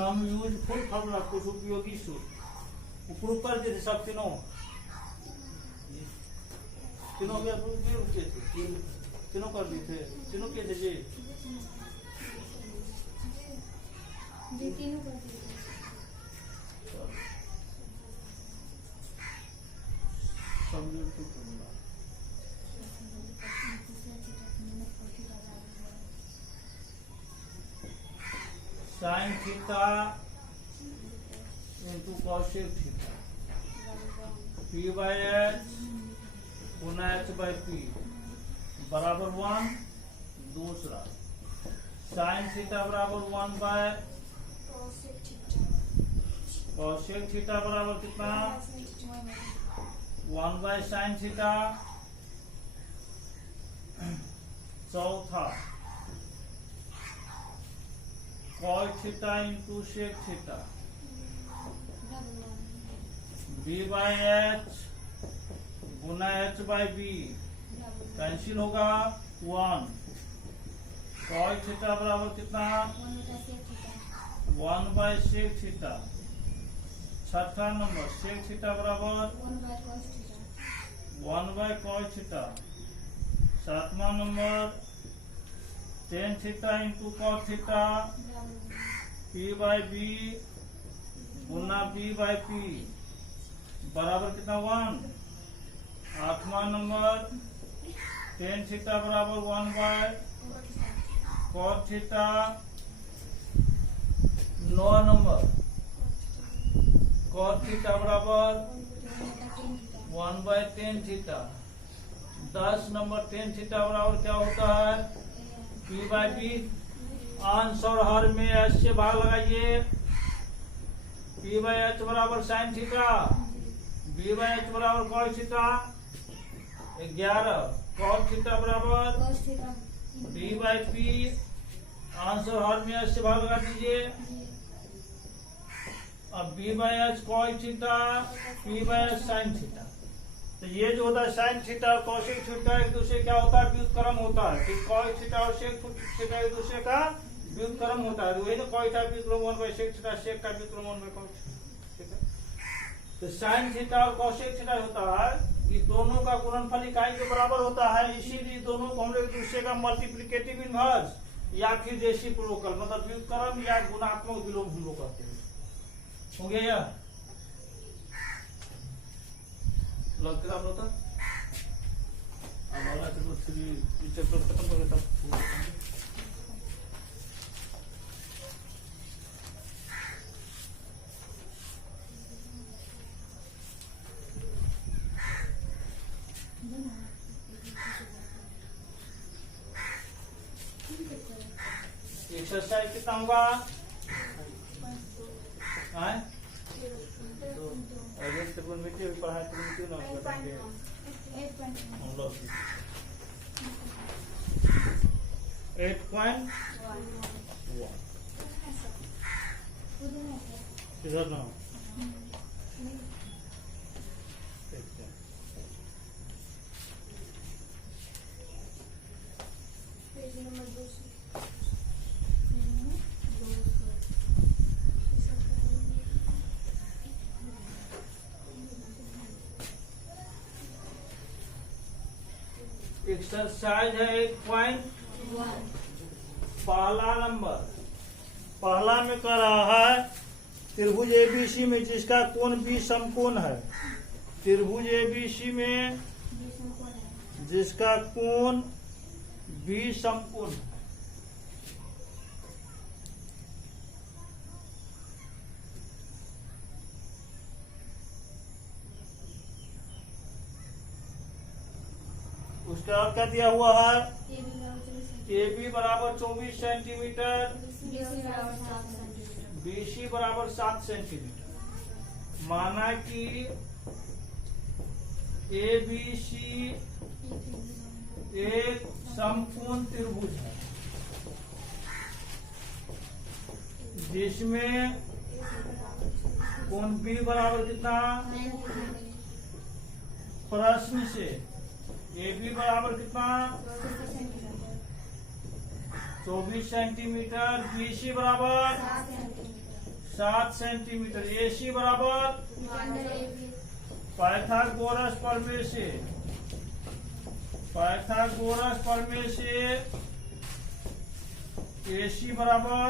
सम useful formula, कुछ उपयोगी सूत्र उपयोग कर दिए थे सब तीनों के उपयोग किए थे, तीनों कर दिए थे, तीनों किए थे जी तीनों कर दिए। Some useful formula sine theta into cosec theta P by H गुना एच बाई पी बराबर 1। दूसरा साइन थीटा बराबर 1 बाय कॉसेक थीटा बराबर कितना 1 बाय साइन थीटा। चौथा cos theta into sec theta B by H गुना एच बाई बी कैंसिल होगा 1। Cos theta बराबर कितना 1 बाय सेक थीटा। छठा नंबर सेक थीटा बराबर 1 बाय कॉस थीटा। सातवां number tan theta into cos theta P by B गुना B by P बराबर कितना 1। आठवां नंबर टेन थीटा बराबर 1 by cos theta. 9 number cos theta बराबर 1 by tan theta. 10 number tan theta बराबर क्या होता है पी बाई बी। अंश और हर में एच से भाग लगाइए। पी बाई एच बराबर sine theta, B by H बराबर कॉस थीटा। 11 कॉस थीटा बराबर बी बाई पी। अंश और हर में एच से भाग लगा दीजिए। अब B by H cos theta, P by H sine theta. तो ये जो होता है साइन थीटा और कॉसेक थीटा एक दूसरे क्या होता है व्युत्क्रम होता है। तो कॉस थीटा और सेक थीटा एक दूसरे का व्युत्क्रम होता है। वही ना कॉस थीटा व्युत्क्रम 1 बाय सेक थीटा, सेक का व्युत्क्रम 1 बाय कॉस थीटा। ठीक है। तो साइन थीटा और कॉसेक थीटा होता है कि दोनों का गुणनफल इकाई के बराबर होता है। इसीलिए दोनों को हम लोग एक दूसरे का मल्टीप्लिकेटिव इनवर्स या फिर रेसिप्रोकल मतलब व्युत्क्रम या गुणात्मक विलोम हम लोग कहते हैं। हो गया यह लग रहा होता। अब वाला चलो 3 चैप्टर खत्म कर देता हूं। एक्सरसाइज कितना होगा पढ़ाई ना बताएंगे हम लोग 8.1 किधर ना एक्सरसाइज है 8.1। पहला नंबर पहला में कह रहा है त्रिभुज एबीसी में जिसका कोण बी समकोण है। त्रिभुज एबीसी में जिसका कोण बी समकोण है। उसका और क्या दिया हुआ है ए बी बराबर 24 सेंटीमीटर, बीसी बराबर 7 सेंटीमीटर। माना कि ए बी सी एक समकोण त्रिभुज है जिसमें कोण बी बराबर कितना प्रश्न से ए बी बराबर कितना 24 सेंटीमीटर, बीसी बराबर 7 सेंटीमीटर। AC बराबर पाइथागोरस प्रमेय से AC बराबर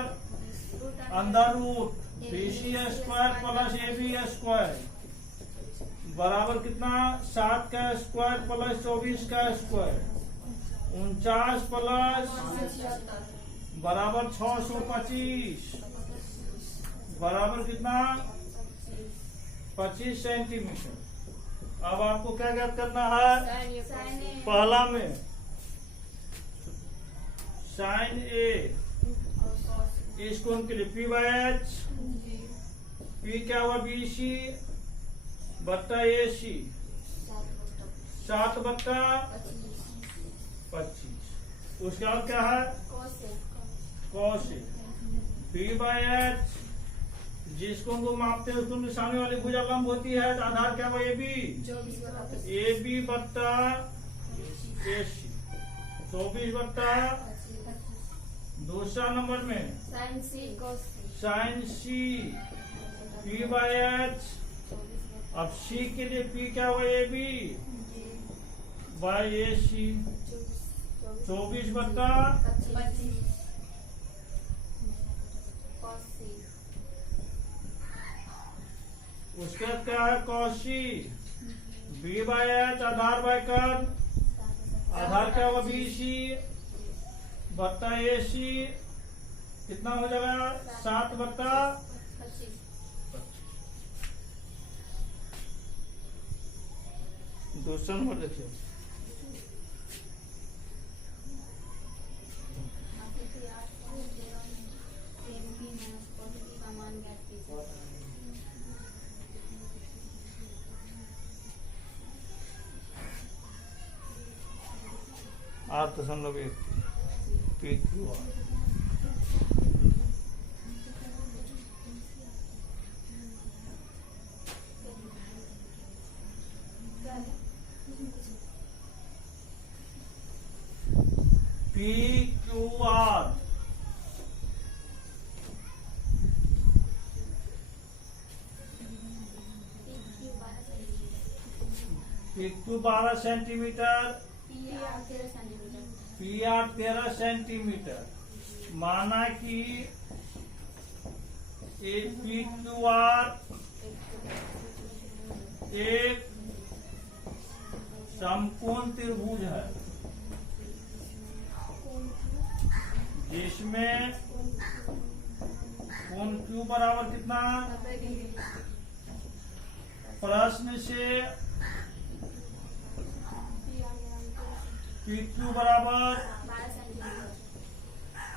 under root BC square plus AB square बराबर कितना 7 का स्क्वायर प्लस 24 का स्क्वायर 49 प्लस बराबर 625 बराबर कितना 25 सेंटीमीटर। अब आपको क्या ज्ञात करना है? पहला में साइन A इस कोण के लिए P/H P क्या हुआ BC बट्टा AC 7 बट्टा 25। उसके बाद क्या है कोसेक P/H जिस कोण को मापते हैं उसको सामने वाली भुजा लंब होती है तो आधार क्या हुआ AB बट्टा AC 24 बट्टा। दूसरा नंबर में साइन C P/H अब C के लिए P क्या हुआ AB बाई AC 24 बट्टा। उसके बाद क्या है कौशी B/H आधार बाय कर्ण आधार क्या होगा BC बट्टा AC कितना हो जाएगा 7 बट्टा। दूसरा नंबर देखिए आठ दशमलव 1 PQR PQ 12 centimetre PR 13 centimetre. माना कि एक PQR एक समकोण त्रिभुज है जिसमें कोण Q बराबर कितना प्रश्न से PQ बराबर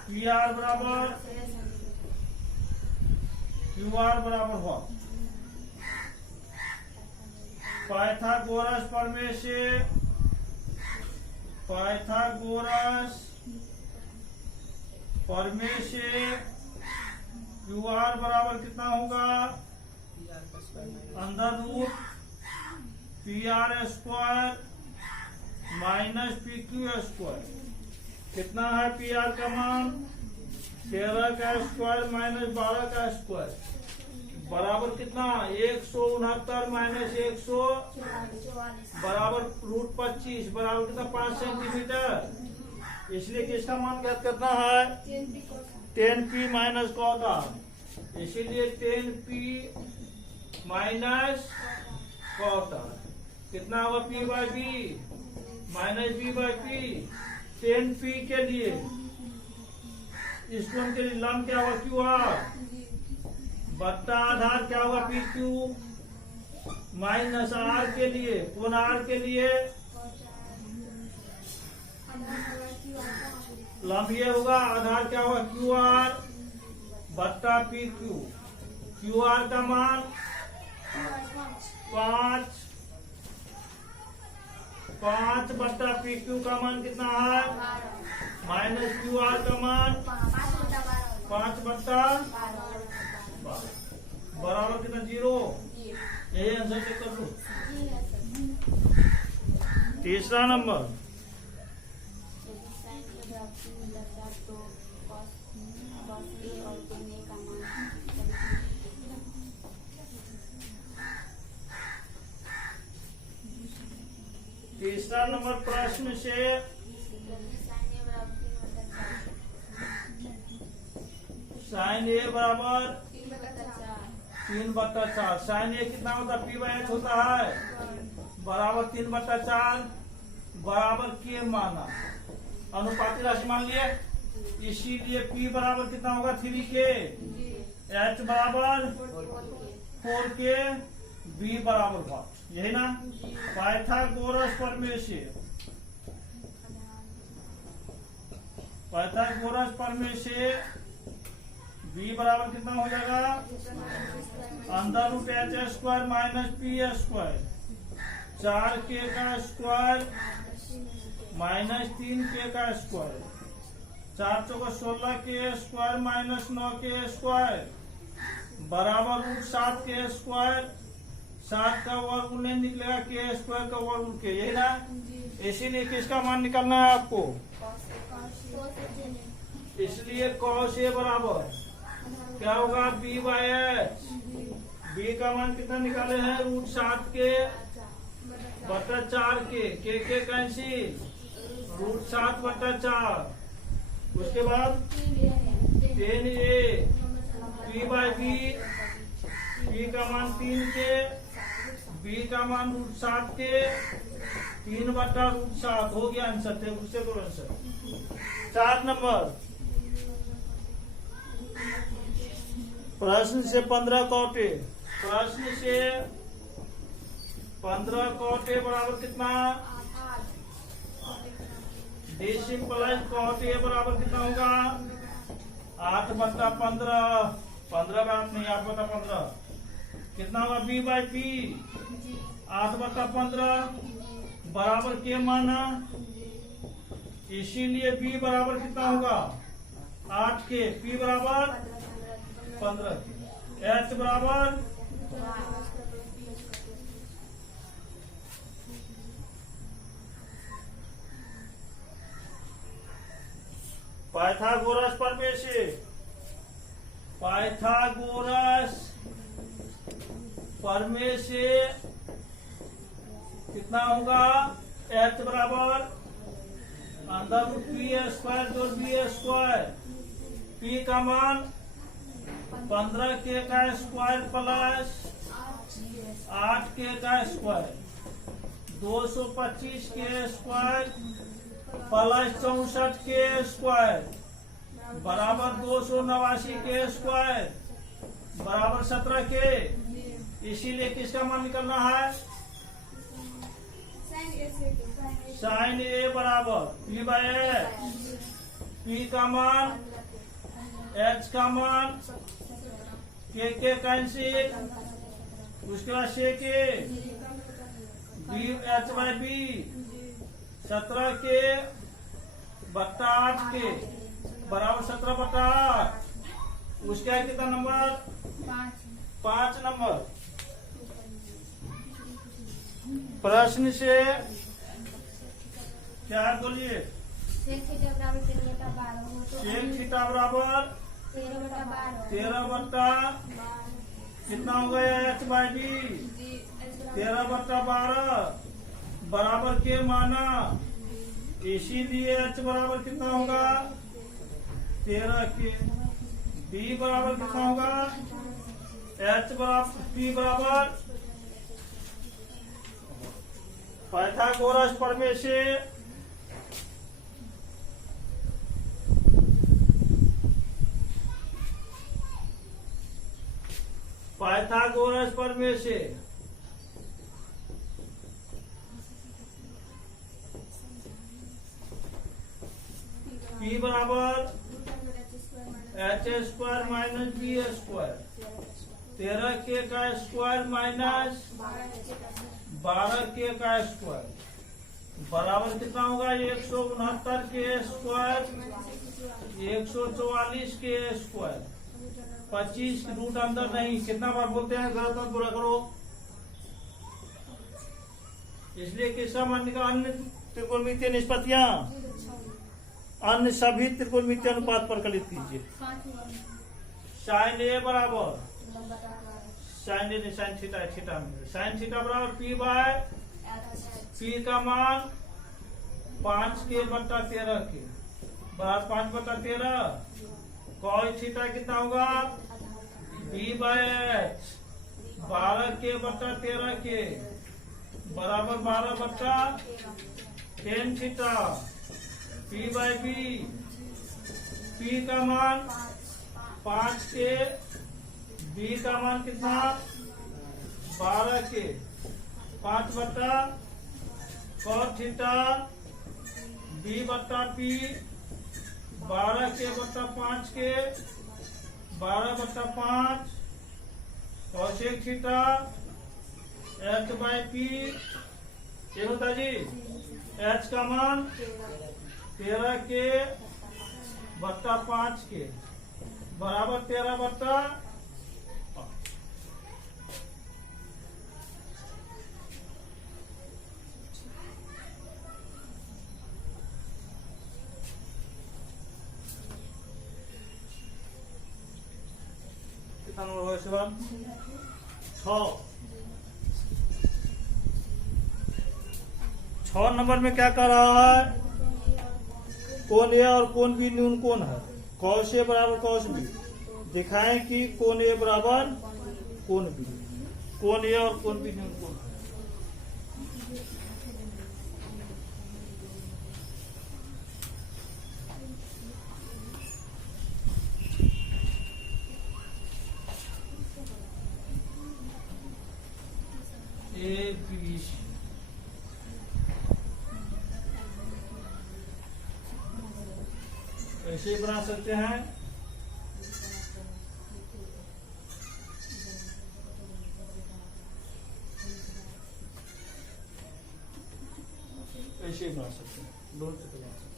PR बराबर QR बराबर हुआ। पाइथागोरस प्रमेय से QR बराबर कितना होगा under root PR square minus PQ square. कितना है PR का मान 13 का स्क्वायर माइनस 12 का स्क्वायर बराबर कितना 169 माइनस 100 बराबर रूट 25 बराबर कितना 5 सेंटीमीटर। इसलिए किसका मान ज्ञात करना है 10P माइनस कॉटा। इसीलिए 10P माइनस कॉटा कितना होगा P/B माइनस B/P। 10P के लिए इस कोण के लिए लंब क्या होगा QR बट्टा आधार क्या होगा PQ माइनस R के लिए कोण R के लिए लंब ये होगा आधार क्या होगा QR बट्टा PQ। QR का मान 5 बट्टा PQ का मान कितना है माइनस QR का मान 5 बट्टा बराबर कितना 0। यही आंसर चेक कर लो। तीसरा नंबर तीसरा नंबर प्रश्न से साइन ए बराबर 3/4। साइन ए कितना होता है? P/H होता है बराबर 3/4 बराबर के माना अनुपाती राशि मान लिए, इसीलिए P बराबर कितना होगा? 3K, H बराबर 4K, B बराबर 5, यही ना। पाइथागोरस प्रमेय से B बराबर कितना हो जाएगा? √H² माइनस P² 4K का स्क्वायर माइनस 3K का स्क्वायर 4 चौको 16K² माइनस 9K² बराबर √7K²। 7 का वर्ग नहीं निकलेगा, K² का वर्ग के, यही ना। इसीलिए किसका मान निकालना है आपको? इसलिए cos A बराबर क्या होगा? B/H। B का मान कितना निकाले हैं? √7K/4K, K cancel, √7/4। उसके बाद 10A, P/B, P का मान 3K, B का मान √7K, 3/√7 हो गया आंसर थे। उससे करो आंसर। 4 नंबर प्रश्न से 15 कौटे। प्रश्न से 15 कौटे बराबर कितना? DC प्लस कौटे बराबर कितना होगा? 8/15। 15 बात नहीं, 8/15 कितना होगा? B/P 8/15 बराबर के माना, इसीलिए B बराबर कितना होगा? 8K, P बराबर 15, H बराबर पाइथागोरस प्रमेय से कितना होगा? H बराबर √P² B²। P का मान 15K का स्क्वायर प्लस 8K का स्क्वायर 225K² प्लस 64K² बराबर 289K² बराबर 17K। इसीलिए किसका मान निकलना है? साइन ए बराबर P/H। P का मान, H का मान, K कैंसिल, उसके बाद C H/B 17K बट्टा 8K बराबर 17/8। उसके बाद कितना नंबर? 5 नंबर प्रश्न से क्या बोलिए? सेक थीटा बराबर 13 कितना हो गया? H/B 13/12 बराबर के माना, इसीलिए H बराबर कितना होगा? 13K। B बराबर कितना होगा? H बराबर P बराबर पाइथागोरस प्रमेय से P बराबर H² माइनस B²। 13K का स्क्वायर माइनस 12K का स्क्वायर बराबर कितना होगा? 169K² 144K²। 25 रूट अंदर नहीं, कितना बार बोलते हैं? गलत मत पूरा करो। इसलिए किसका मान निकाल? अन्य त्रिकोणमितीय निष्पत्तियां, अन्य सभी त्रिकोणमितीय अनुपात पर कलित कीजिए। साइन ए बराबर साइन थीटा बराबर P/H पी का मान 5 के बट्टा 13 के बराबर 5/13 कॉस थीटा कितना होगा b/h 12 के बट्टा 13 के बराबर 12/10 थीटा p/b p का मान 5 के b का मान कितना 12 के 5/cos थीटा b/p 12 के बट्टा 5 के 12/5 cosec थीटा h/p ये होता जी h का मान 13 के बट्टा 5 के बराबर 13/5 कितना नंबर होगा सवाल 6 नंबर में क्या कर रहा है कोण ए और कोण बी न्यून कोण है cos ए बराबर cos बी दिखाएं कि कोण ए बराबर कोण बी कोण ए और कोण बी न्यून कोण है ए बी ऐसे बना सकते हैं ऐसे बना सकते हैं दोनों से बना सकते हैं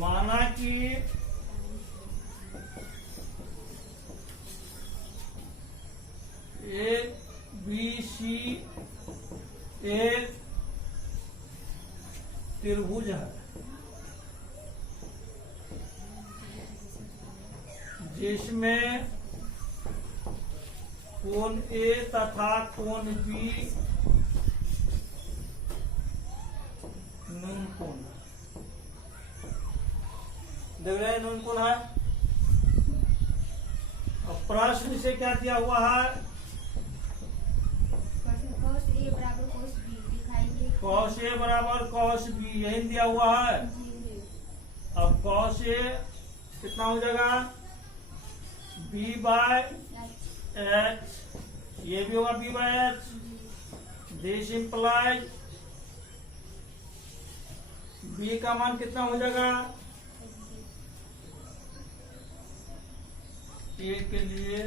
माना कि ए बी सी एक त्रिभुज है जिसमें कोण ए तथा कोण बी न्यून कोण देख रहे हैं न्यून कोण है अब प्रश्न से क्या दिया हुआ है cos ए बराबर cos b यही दिया हुआ है अब cos ए कितना हो जाएगा b/h ये भी होगा b/h दिस इंप्लाइज b का मान कितना हो जाएगा ए के लिए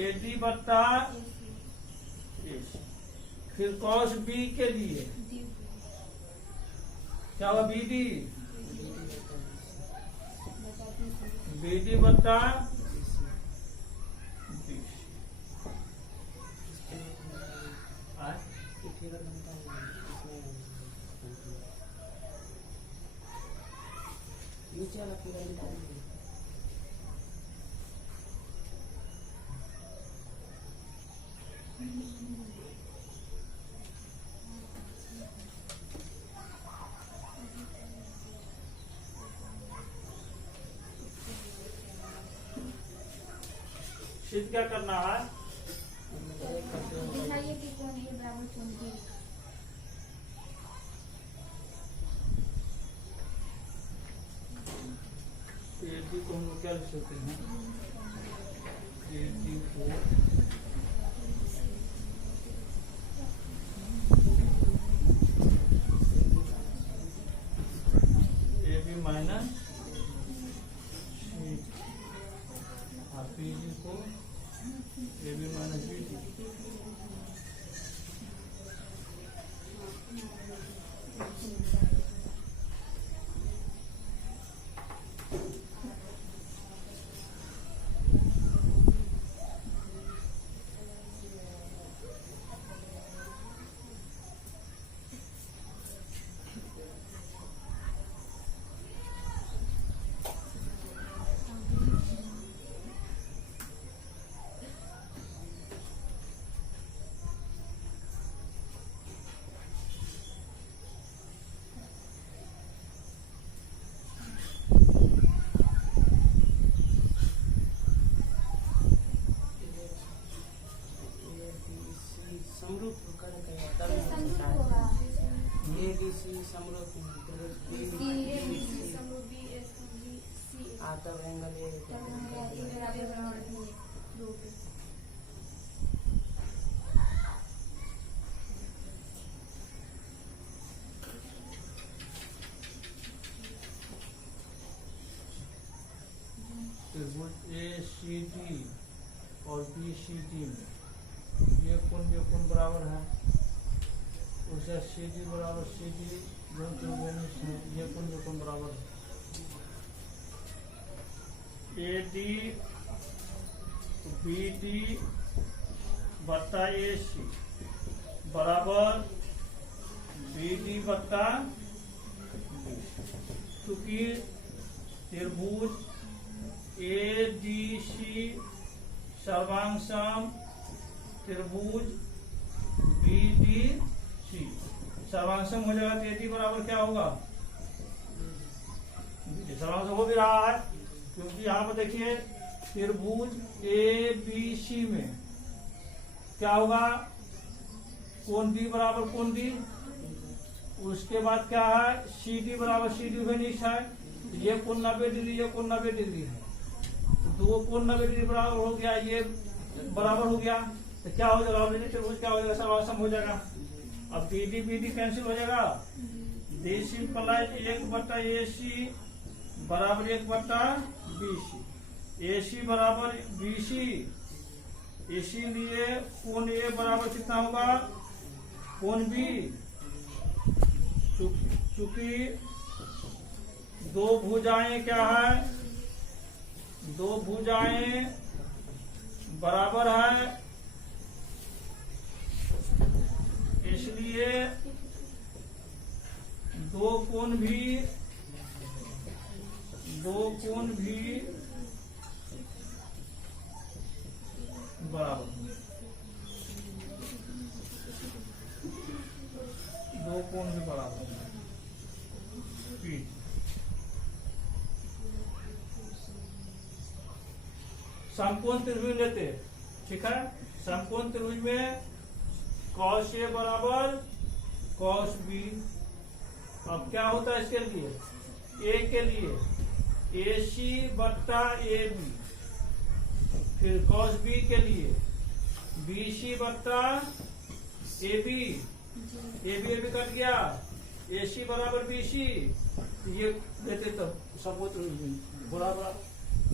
AD बट्टा फिर cos B के लिए क्या हुआ BD बट्टा सिद्ध क्या करना है दिखाइए कि कोण ए बराबर कोण बी AD को हम लोग क्या लिख सकते हैं AD को AB माइनस PG को AB माइनस BD त्रिभुज ए सी डी और बी सी डी में ये कोण बराबर है, उसे सी डी बराबर सी डी ये कोण बराबर है। ए डी बी डी बट्टा ए सी बराबर बी डी बट्टा क्योंकि त्रिभुज ए डी सी सर्वांग त्रिभुज बी डी सी सर्वांग हो जाएगा तो ए डी बराबर क्या होगा, सर्वांग हो भी रहा है क्योंकि यहाँ पर देखिए त्रिभुज ए बी सी में क्या होगा, कोण बी बराबर कोण डी, उसके बाद क्या है सी डी बराबर सी डी वेनिस है, ये कोण 90 डिग्री ये कोण 90 डिग्री है, तो दो कोण 90 डिग्री बराबर हो गया, ये बराबर हो गया तो क्या हो जाएगा त्रिभुज क्या हो जाएगा, सर्वासम हो जाएगा। अब बी डी कैंसिल हो जाएगा, डी सिंपलाइज 1/AC बराबर 1/BC, AC बराबर BC, इसीलिए कोण ए बराबर कितना होगा, कोण बी, चूंकि दो भुजाएं क्या है, दो भुजाएं बराबर है, इसलिए दो कोण भी बराबर, दो कोण भी बराबर समकोण त्रिभुज लेते, ठीक है। समकोण त्रिभुज में cos A बराबर cos B, अब क्या होता है इसके लिए, A के लिए AC बट्टा AB, फिर cos B के लिए BC बट्टा AB, AB कट गया, AC बराबर BC, ये देते तब समकोण बराबर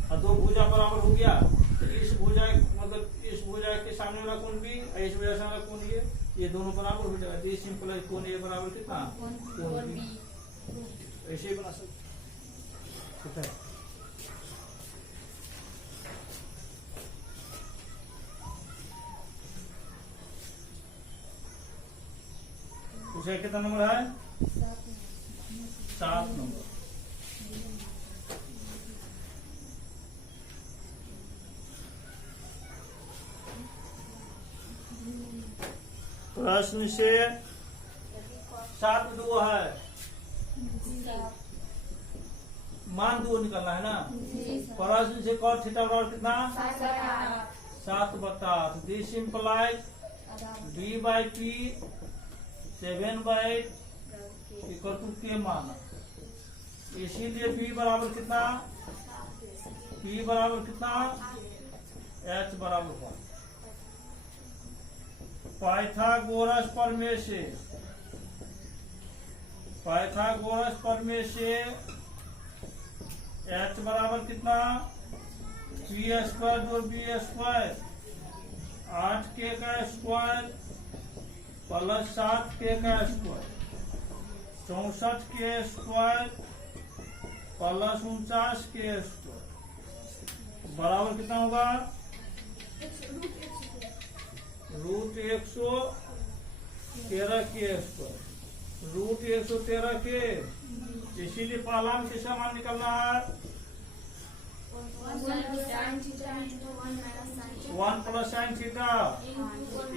और दो भुजा बराबर हो गया, तो इस भुजा मतलब इस भुजा के सामने वाला कोण भी इस भुजा सामने कोण ये दोनों बराबर हो जाएगा, डी सिंपल कोण ए बराबर कितना, कोण बी, ऐसे ही बना सकते, ठीक है। उसे कितना नंबर है, 7 नंबर। प्रश्न से 7 2 है, मान 2 निकलना है ना, प्रश्न से cos थीटा बराबर कितना, 7/8, this implies D/P 7/8 equal to K माना, इसीलिए P बराबर कितना, P बराबर कितना, H बराबर 1। पाइथागोरस प्रमेय से H बराबर कितना, P² जो B² 8K का स्क्वायर प्लस 7K का square 64K square plus 49K square बराबर कितना होगा, √113K स्क्वायर, √113K, इसीलिए पहला में किसका मान निकलना है, 1 plus sine theta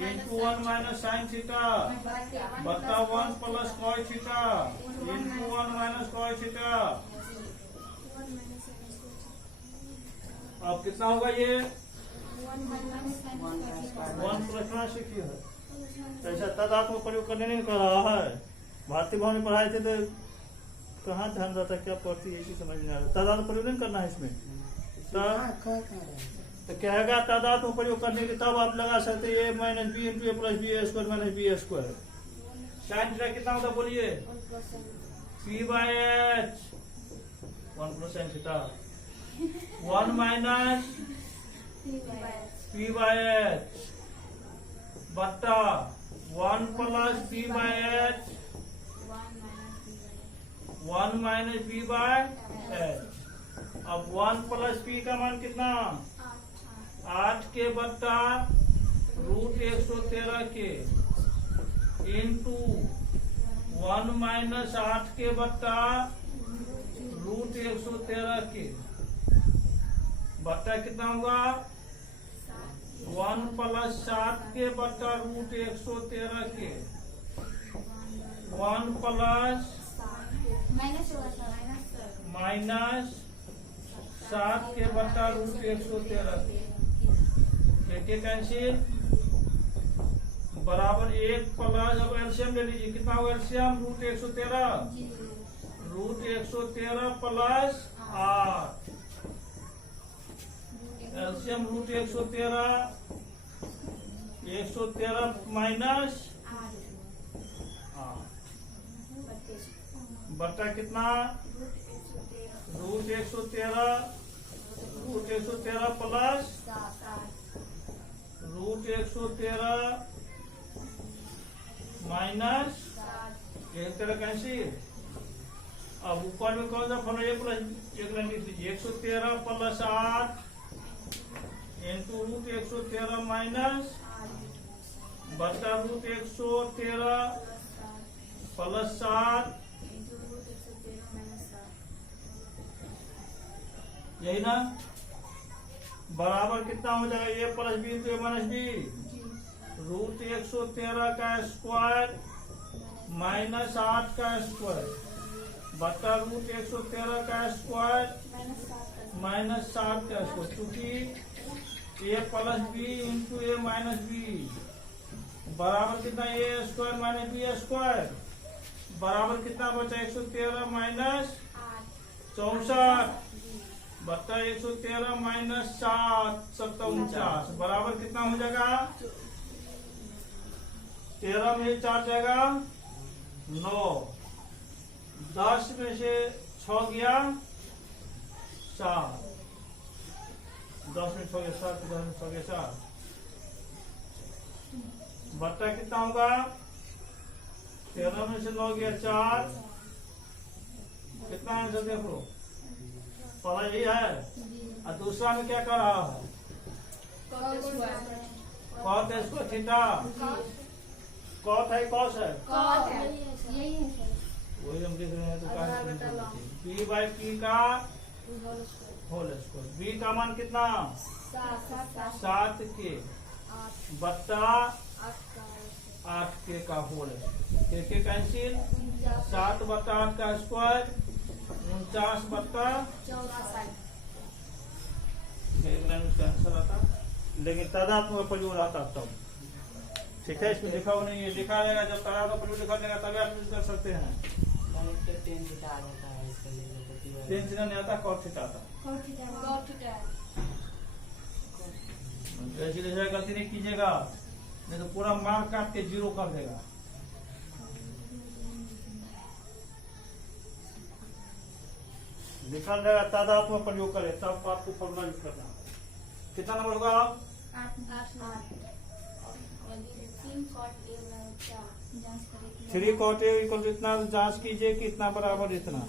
into 1 minus sine theta बटा 1 plus cos theta into 1 minus cos theta. अब कितना होगा ये, 1 प्लस सीखिए है, ऐसा तदात्मक प्रयोग करने नहीं कर रहा है, भारतीय भवन में पढ़ाए थे तो कहाँ ध्यान रहता है, क्या पढ़ती है समझ नहीं आ रहा, तदात्मक प्रयोग नहीं करना है इसमें, तो कहेगा तादाद में प्रयोग करने के तब आप लगा सकते हैं a minus b into a plus b a square minus b square. Sine theta कितना होता बोलिए? P by h 1 plus sine theta 1 minus p by h बट्टा 1 plus p by h 1 minus b by h. अब 1 plus P का मान कितना? 8 के बट्टा रूट 113 के इंटू 1 माइनस 8 के बट्टा रूट 113 के बट्टा कितना होगा? 1 प्लस 7 के बट्टा रूट 113 के 1 प्लस माइनस 7 के बट्टा रूट 113 के कैंसिल बराबर 1 प्लस, अब एलसीएम ले लीजिए, कितना होगा LCM? Root 113 plus 8 LCM root 113 minus 8 बट्टा कितना? Root 113 plus root 113 minus 113 cancel. अब ऊपर में कौन सा फॉर्मूला? एक प्लस एक लाइन लिख लीजिए, 113 प्लस 8 इंटू रूट 113 माइनस बट्टा रूट 113 प्लस 7 यही ना, बराबर कितना हो जाएगा? ए प्लस बी इंटू ए माइनस बी रूट 113 का स्क्वायर माइनस 8 का स्क्वायर बट्टा रूट 113 का स्क्वायर माइनस 7 का स्क्वायर, क्योंकि ए प्लस बी इंटू ए माइनस बी बराबर कितना? ए स्क्वायर माइनस बी स्क्वायर बराबर कितना बचा? 113 माइनस 64 बट्टा 113 माइनस 7 49 बराबर कितना हो जाएगा? 13 में 4 जाएगा 9, 10 में से 6 गया 7, 10 में 6 गया 7, 10 में 6 गया 7 बट्टा कितना होगा? 13 में से 9 गया 4, कितना आंसर देखो? पहला यही है और दूसरा में क्या कर रहा है? कॉट स्क्वायर थीटा, कॉट है कॉस है वही हम देख रहे हैं। तो पी बाई पी का होल स्क्वायर, बी का मान कितना? 7 के बट्टा 8 के का होल के कैंसिल 7 बट्टा 8 का स्क्वायर 49 बट्टा 64 आंसर आता, लेकिन तादाद में प्रयोग आता तब। ठीक है, इसमें लिखा हुआ नहीं है, लिखा रहेगा जब तादाद में प्रयोग लिखा रहेगा तभी आप यूज कर सकते हैं। टेन थीटा नहीं आता, कॉट थीटा आता। ऐसी गलती नहीं कीजिएगा, नहीं तो पूरा मार्क काट के 0 कर देगा। लिखा रहेगा तादाद में प्रयोग करें तब आपको फॉर्मूला यूज करना। कितना नंबर होगा? 3 cot A इक्वल इतना, जांच कीजिए कि इतना बराबर इतना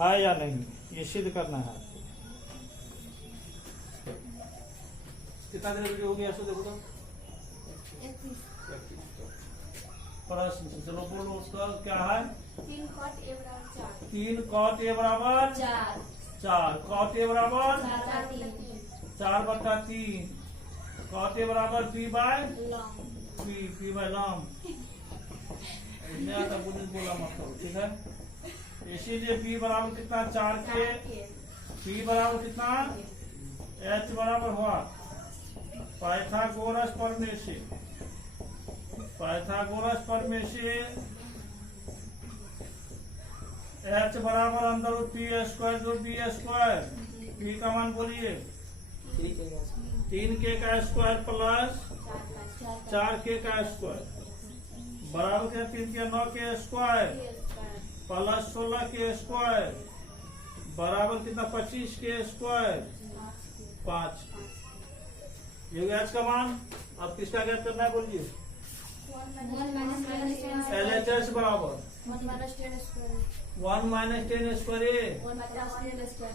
है या नहीं, ये सिद्ध करना है। कितना देर वीडियो हो गया? देखो तो प्रश्न, चलो बोलो उसका क्या है? 3 cot A बराबर 4 cot A बराबर 4 बट्टा 3 cot A बराबर पी बाय लॉम आता बोला मतलब। ठीक है, इसीलिए पी बराबर कितना? 4 के पी बराबर कितना? एच बराबर हुआ पाइथागोरस प्रमेय से एच बराबर अंदर पी स्क्वायर जो बी स्क्वायर पी का मान बोलिए 3k का स्क्वायर प्लस 4k का स्क्वायर बराबर क्या 3 के 9 के स्क्वायर प्लस 16 के स्क्वायर बराबर कितना 25 के स्क्वायर 5। ये आज का मान। अब किसका ज्ञात करना है बोलिए। LHS बराबर 1 माइनस 10 स्क्वायर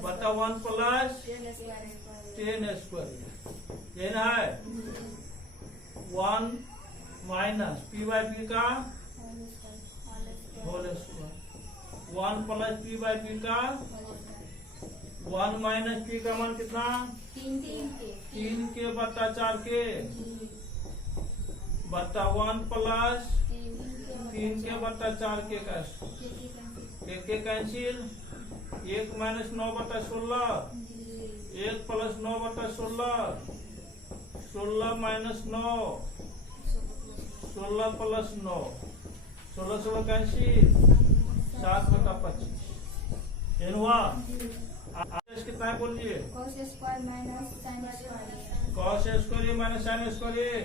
बटा 1 प्लस 10 स्क्वायर ये ना है 1 माइनस पी बाई पी का whole square 1 plus P by P का 1 माइनस पी का मान कितना 3 के बट्टा 4 के बट्टा 1 प्लस 3 के बट्टा 4 के का एक कैंसिल 1 माइनस 9 बट्टा 16 1 प्लस 9 बट्टा 16 16 माइनस 9 16 प्लस 9 16 कैंसिल 7 बटा 25 हुआ। कितना है बोलिए cos square minus sin square cos square minus sin square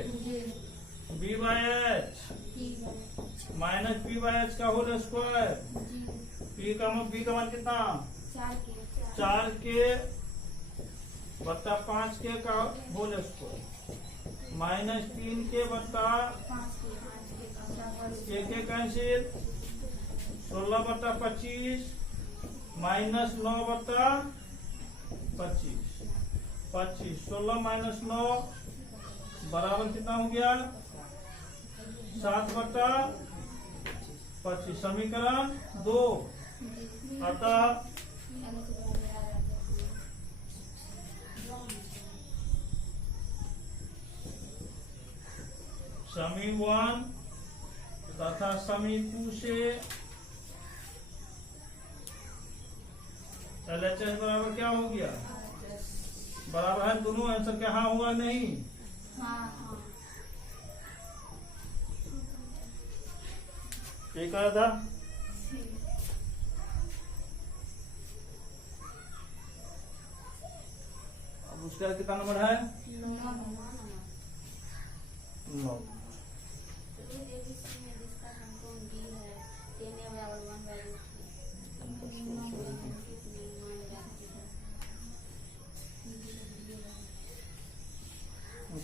b by H minus P by H का होल स्क्वायर बी का मान कितना 4k बट्टा 5k का होल स्क्वायर माइनस 3k बट्टा 1k कैंसिल 16 बट्टा 25 माइनस 9 बट्टा 25 16 माइनस 9 बराबर कितना हो गया 7 बट्टा 25 समीकरण 2 अतः समी 1 तथा समी 2 से LHS बराबर क्या हो गया बराबर है दोनों आंसर क्या हाँ हुआ नहीं क्या कहा था अब उसका कितना नंबर है 9।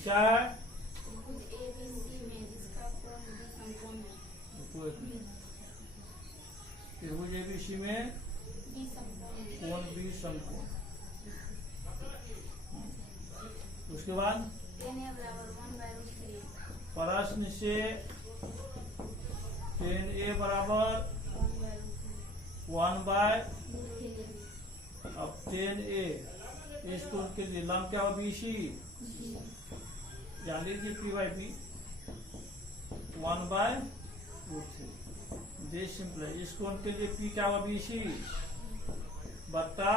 क्या है त्रिभुज ABC में कोण B समकोण। उसके बाद प्रश्न से 10a बराबर 1 बाय अब 10a इस कोण के लिए लंब क्या हो BC जान लीजिए P by P 1 by √3 simple है। इस कोण के लिए पी क्या हुआ BC बट्टा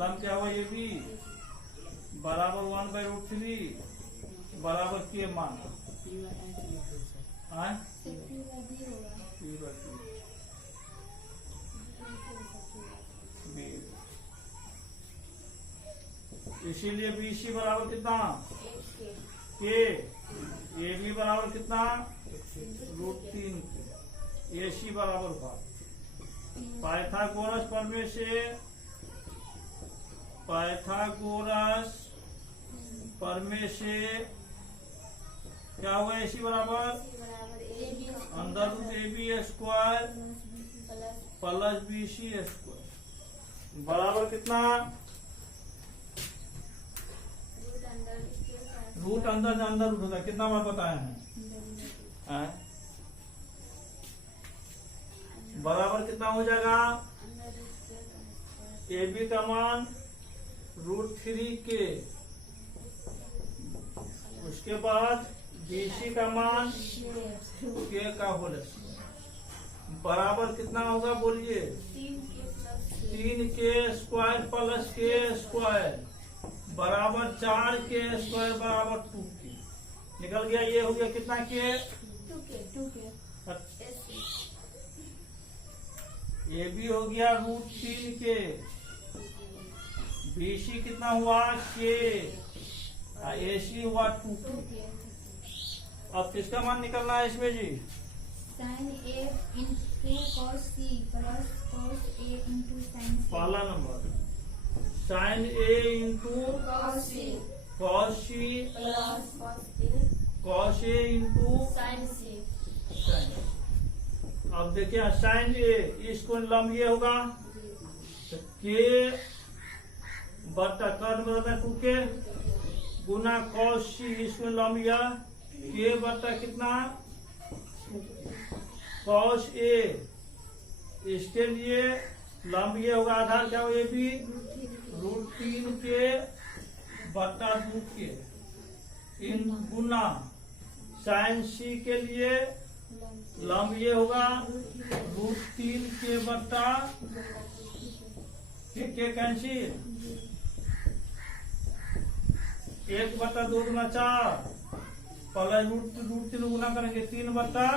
लंब क्या हुआ AB बराबर 1 बाय √3 बराबर के मान इसीलिए BC बराबर कितना के AB बराबर कितना √3 AC बराबर हुआ पाइथागोरस प्रमेय से क्या हुआ AC बराबर अंदर AB square plus BC square बराबर कितना रूट अंदर रूट होता है कितना बार बताए हैं बराबर कितना हो जाएगा AB का मान √3 के उसके बाद BC का मान के का होल बराबर कितना होगा बोलिए 3k square plus k square बराबर 4k स्क्वायर बराबर 2k निकल गया। ये हो गया कितना के 2k AB हो गया √3 के BC कितना हुआ K, AC हुआ 2K। अब किसका मान निकलना है इसमें जी? Sin A into cos C plus cos A into sin C. पहला number sin A into Cos C cos C plus cos A into sin C. sin। अब देखिए sin A, इसको लंब ये होगा K बटा कट बटा 2K गुना cos C, इसको लंब यह K बटा कितना cos A, इसके लिए लंब ये होगा आधार क्या हो ये भी √3K बटा 2K इन गुना sin C के लिए लंब ये होगा √3K बटा K कैंसिल 1 बटा 2 गुना 4 पहले √3 गुना करेंगे 3 बटा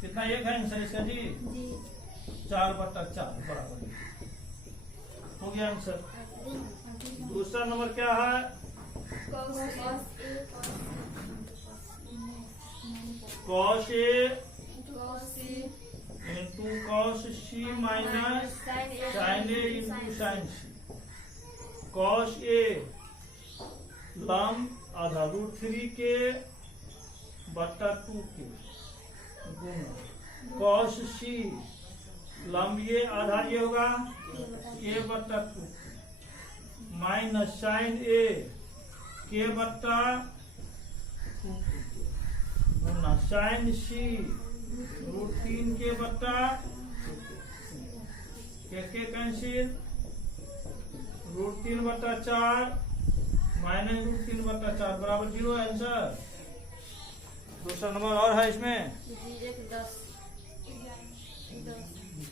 कितना 1 है आंसर इसका जी 4 बटा 4 बराबर हो गया आंसर। दूसरा नंबर क्या है? cos A into cos C minus sin A into sin C। cos A लंब आधा √3K बटा 2K गुना cos C लंब ये आधा ये होगा K बटा 2 माइनस sin A K बटा 2 गुना sin C √3K बटा K कैंसिल √3 बटा 4 माइनस √3 बटा 4 बराबर 0 आंसर। दूसरा नंबर और है इसमें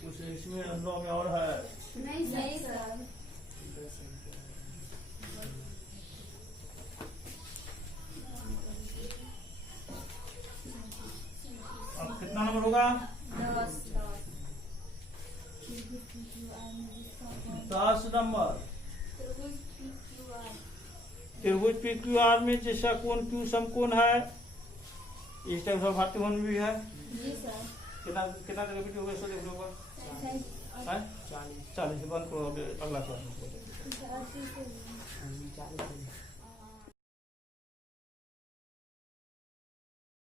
कुछ इसमें 9 में और है। नहीं सर। अब कितना नंबर होगा? 10 नंबर त्रिभुज PQR में जैसा कोण Q समकोण है इस टाइप से भाती कोण भी है। जी सर। कितना कितना रिपीट होगा इसको देख लो 40 बंद करो अगला क्लास।